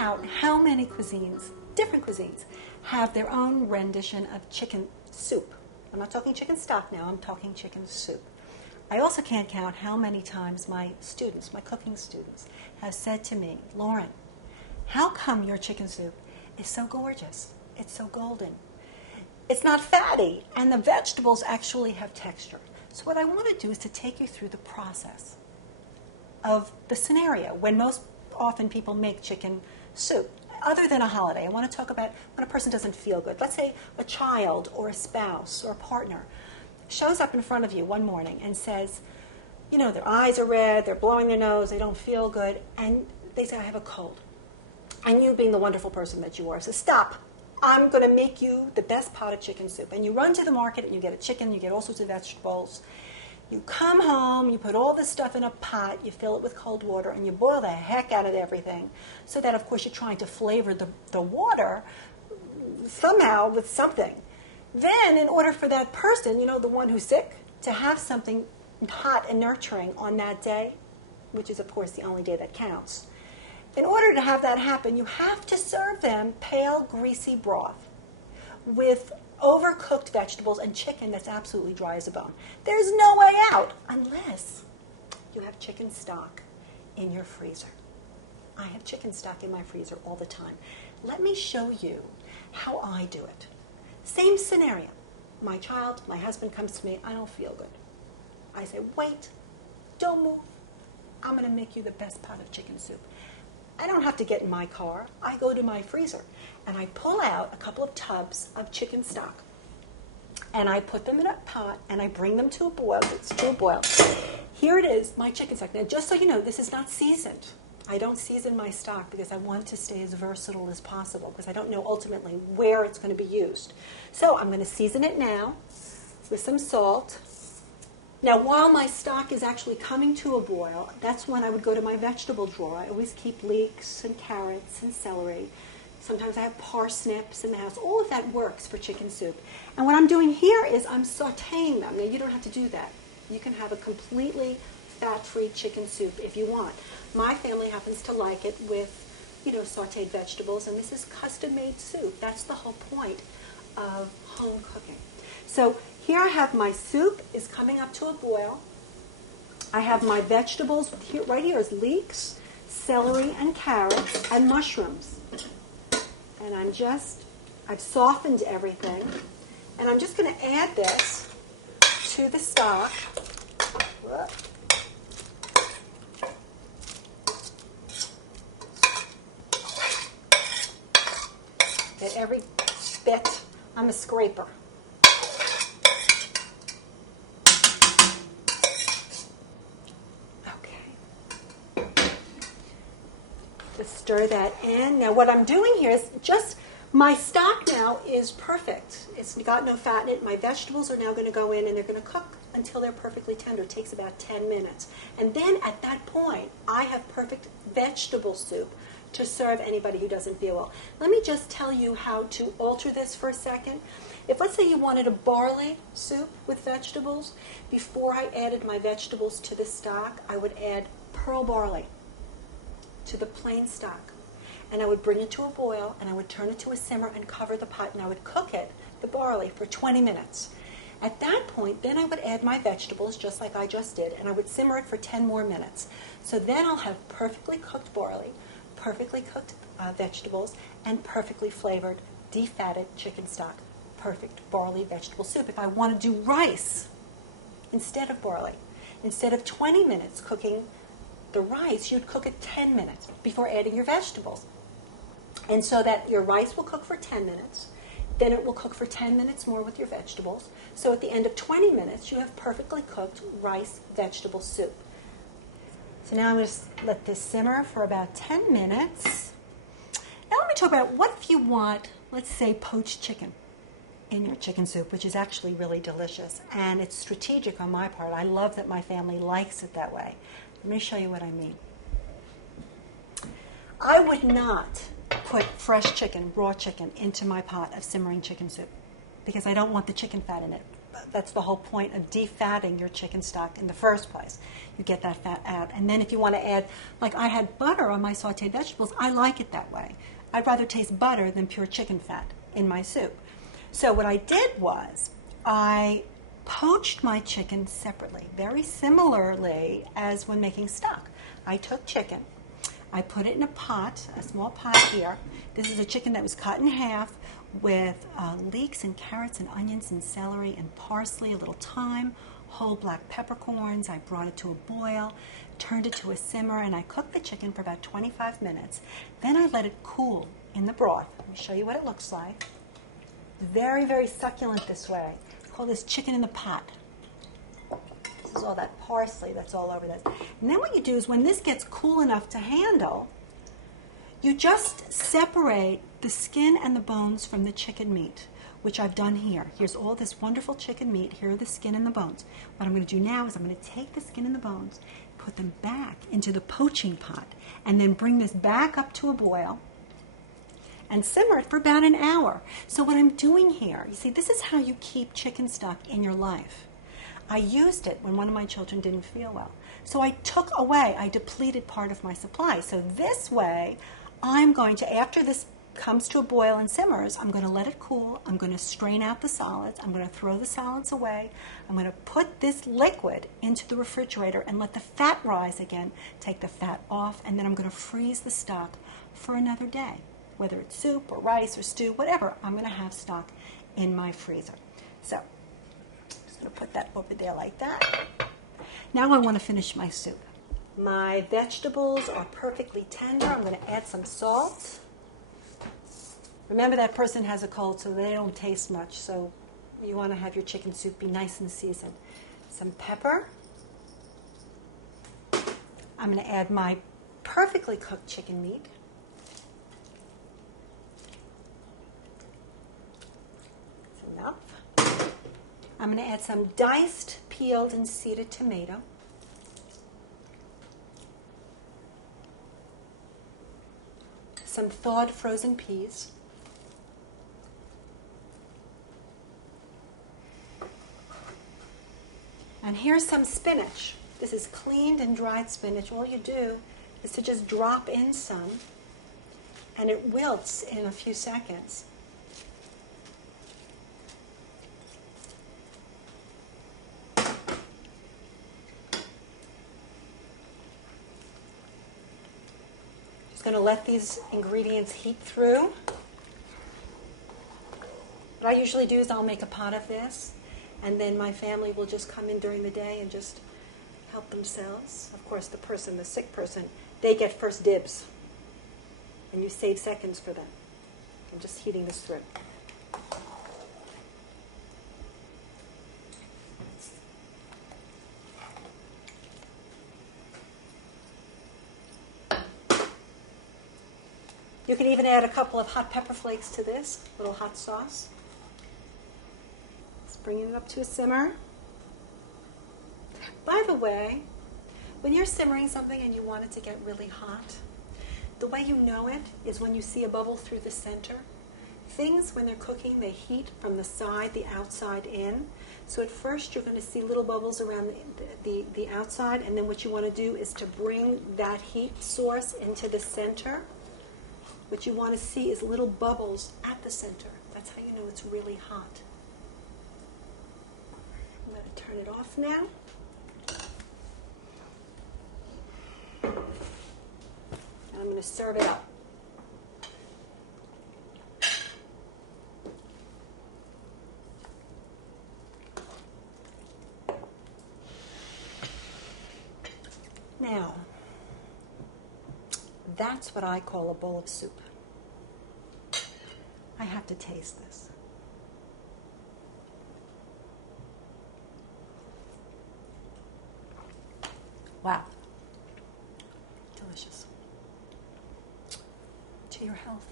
count how many cuisines, different cuisines, have their own rendition of chicken soup. I'm not talking chicken stock now, I'm talking chicken soup. I also can't count how many times my students, my cooking students, have said to me, Lauren, how come your chicken soup is so gorgeous? It's so golden. It's not fatty, and the vegetables actually have texture. So what I want to do is to take you through the process of the scenario when most often people make chicken soup. Other than a holiday, I want to talk about when a person doesn't feel good. Let's say a child or a spouse or a partner shows up in front of you one morning and says, you know, their eyes are red, they're blowing their nose, they don't feel good, and they say, I have a cold. And you, being the wonderful person that you are, say, stop, I'm going to make you the best pot of chicken soup. And you run to the market and you get a chicken, you get all sorts of vegetables. You come home, you put all this stuff in a pot, you fill it with cold water, and you boil the heck out of everything so that, of course, you're trying to flavor the water somehow with something. Then, in order for that person, you know, the one who's sick, to have something hot and nurturing on that day, which is, of course, the only day that counts, in order to have that happen, you have to serve them pale, greasy broth with overcooked vegetables and chicken that's absolutely dry as a bone. There's no way out unless you have chicken stock in your freezer. I have chicken stock in my freezer all the time. Let me show you how I do it. Same scenario. My child, my husband comes to me, I don't feel good. I say, wait, don't move. I'm going to make you the best pot of chicken soup. I don't have to get in my car. I go to my freezer and I pull out a couple of tubs of chicken stock. And I put them in a pot and I bring them to a boil. It's to a boil. Here it is, my chicken stock. Now, just so you know, this is not seasoned. I don't season my stock because I want it to stay as versatile as possible because I don't know ultimately where it's going to be used. So I'm going to season it now with some salt. Now, while my stock is actually coming to a boil, that's when I would go to my vegetable drawer. I always keep leeks and carrots and celery. Sometimes I have parsnips in the house. All of that works for chicken soup. And what I'm doing here is I'm sautéing them. Now, you don't have to do that. You can have a completely fat-free chicken soup if you want. My family happens to like it with, sautéed vegetables, and this is custom-made soup. That's the whole point of home cooking. So here I have my soup is coming up to a boil. I have my vegetables. Right here is leeks, celery, and carrots, and mushrooms. And I've softened everything. And I'm just going to add this to the stock. Get every bit. I'm a scraper. Just stir that in. Now what I'm doing here is just, my stock now is perfect. It's got no fat in it. My vegetables are now going to go in and they're going to cook until they're perfectly tender. It takes about 10 minutes. And then at that point, I have perfect vegetable soup to serve anybody who doesn't feel well. Let me just tell you how to alter this for a second. If let's say you wanted a barley soup with vegetables, before I added my vegetables to the stock, I would add pearl barley to the plain stock. And I would bring it to a boil, and I would turn it to a simmer and cover the pot, and I would cook it, the barley, for 20 minutes. At that point, then I would add my vegetables, just like I just did, and I would simmer it for 10 more minutes. So then I'll have perfectly cooked barley, perfectly cooked vegetables, and perfectly flavored, defatted chicken stock. Perfect barley vegetable soup. If I want to do rice instead of barley, instead of 20 minutes cooking the rice, you'd cook it 10 minutes before adding your vegetables. And so that your rice will cook for 10 minutes, then it will cook for 10 minutes more with your vegetables. So at the end of 20 minutes, you have perfectly cooked rice vegetable soup. So now I'm going to let this simmer for about 10 minutes. Now let me talk about what if you want, let's say, poached chicken in your chicken soup, which is actually really delicious. And it's strategic on my part. I love that my family likes it that way. Let me show you what I mean. I would not put fresh chicken, raw chicken, into my pot of simmering chicken soup because I don't want the chicken fat in it. that's the whole point of defatting your chicken stock in the first place. You get that fat out. And then if you want to add, like I had butter on my sauteed vegetables, I like it that way. I'd rather taste butter than pure chicken fat in my soup. So what I did was I poached my chicken separately, very similarly as when making stock. I took chicken, I put it in a pot, a small pot here. This is a chicken that was cut in half with leeks and carrots and onions and celery and parsley, a little thyme, whole black peppercorns. I brought it to a boil, turned it to a simmer, and I cooked the chicken for about 25 minutes. Then I let it cool in the broth. Let me show you what it looks like. Very, very succulent this way. I call this chicken in the pot. This is all that parsley that's all over this. And then what you do is when this gets cool enough to handle, you just separate the skin and the bones from the chicken meat, which I've done here. Here's all this wonderful chicken meat. Here are the skin and the bones. What I'm going to do now is I'm going to take the skin and the bones, put them back into the poaching pot, and then bring this back up to a boil and simmer it for about an hour. So what I'm doing here, you see, this is how you keep chicken stock in your life. I used it when one of my children didn't feel well. So I took away, I depleted part of my supply. So this way, I'm going to, after this comes to a boil and simmers, I'm going to let it cool. I'm going to strain out the solids. I'm going to throw the solids away. I'm going to put this liquid into the refrigerator and let the fat rise again, take the fat off, and then I'm going to freeze the stock for another day. Whether it's soup or rice or stew, whatever, I'm going to have stock in my freezer. So I'm just going to put that over there like that. Now I want to finish my soup. My vegetables are perfectly tender. I'm going to add some salt. Remember, that person has a cold, so they don't taste much, so you want to have your chicken soup be nice and seasoned. Some pepper. I'm going to add my perfectly cooked chicken meat. Enough. I'm going to add some diced, peeled, and seeded tomato. Some thawed frozen peas. And here's some spinach. This is cleaned and dried spinach. All you do is to just drop in some, and it wilts in a few seconds. Just going to let these ingredients heat through. What I usually do is I'll make a pot of this, and then my family will just come in during the day and just help themselves. Of course, the sick person, they get first dibs, and you save seconds for them. I'm just heating this through. You can even add a couple of hot pepper flakes to this, little hot sauce. Just bringing it up to a simmer. By the way, when you're simmering something and you want it to get really hot, the way you know it is when you see a bubble through the center. Things, when they're cooking, they heat from the side, the outside in. So at first you're going to see little bubbles around the outside, and then what you want to do is to bring that heat source into the center. What you want to see is little bubbles at the center. That's how you know it's really hot. I'm going to turn it off now. And I'm going to serve it up. Now, that's what I call a bowl of soup. I have to taste this. Wow. Delicious. To your health.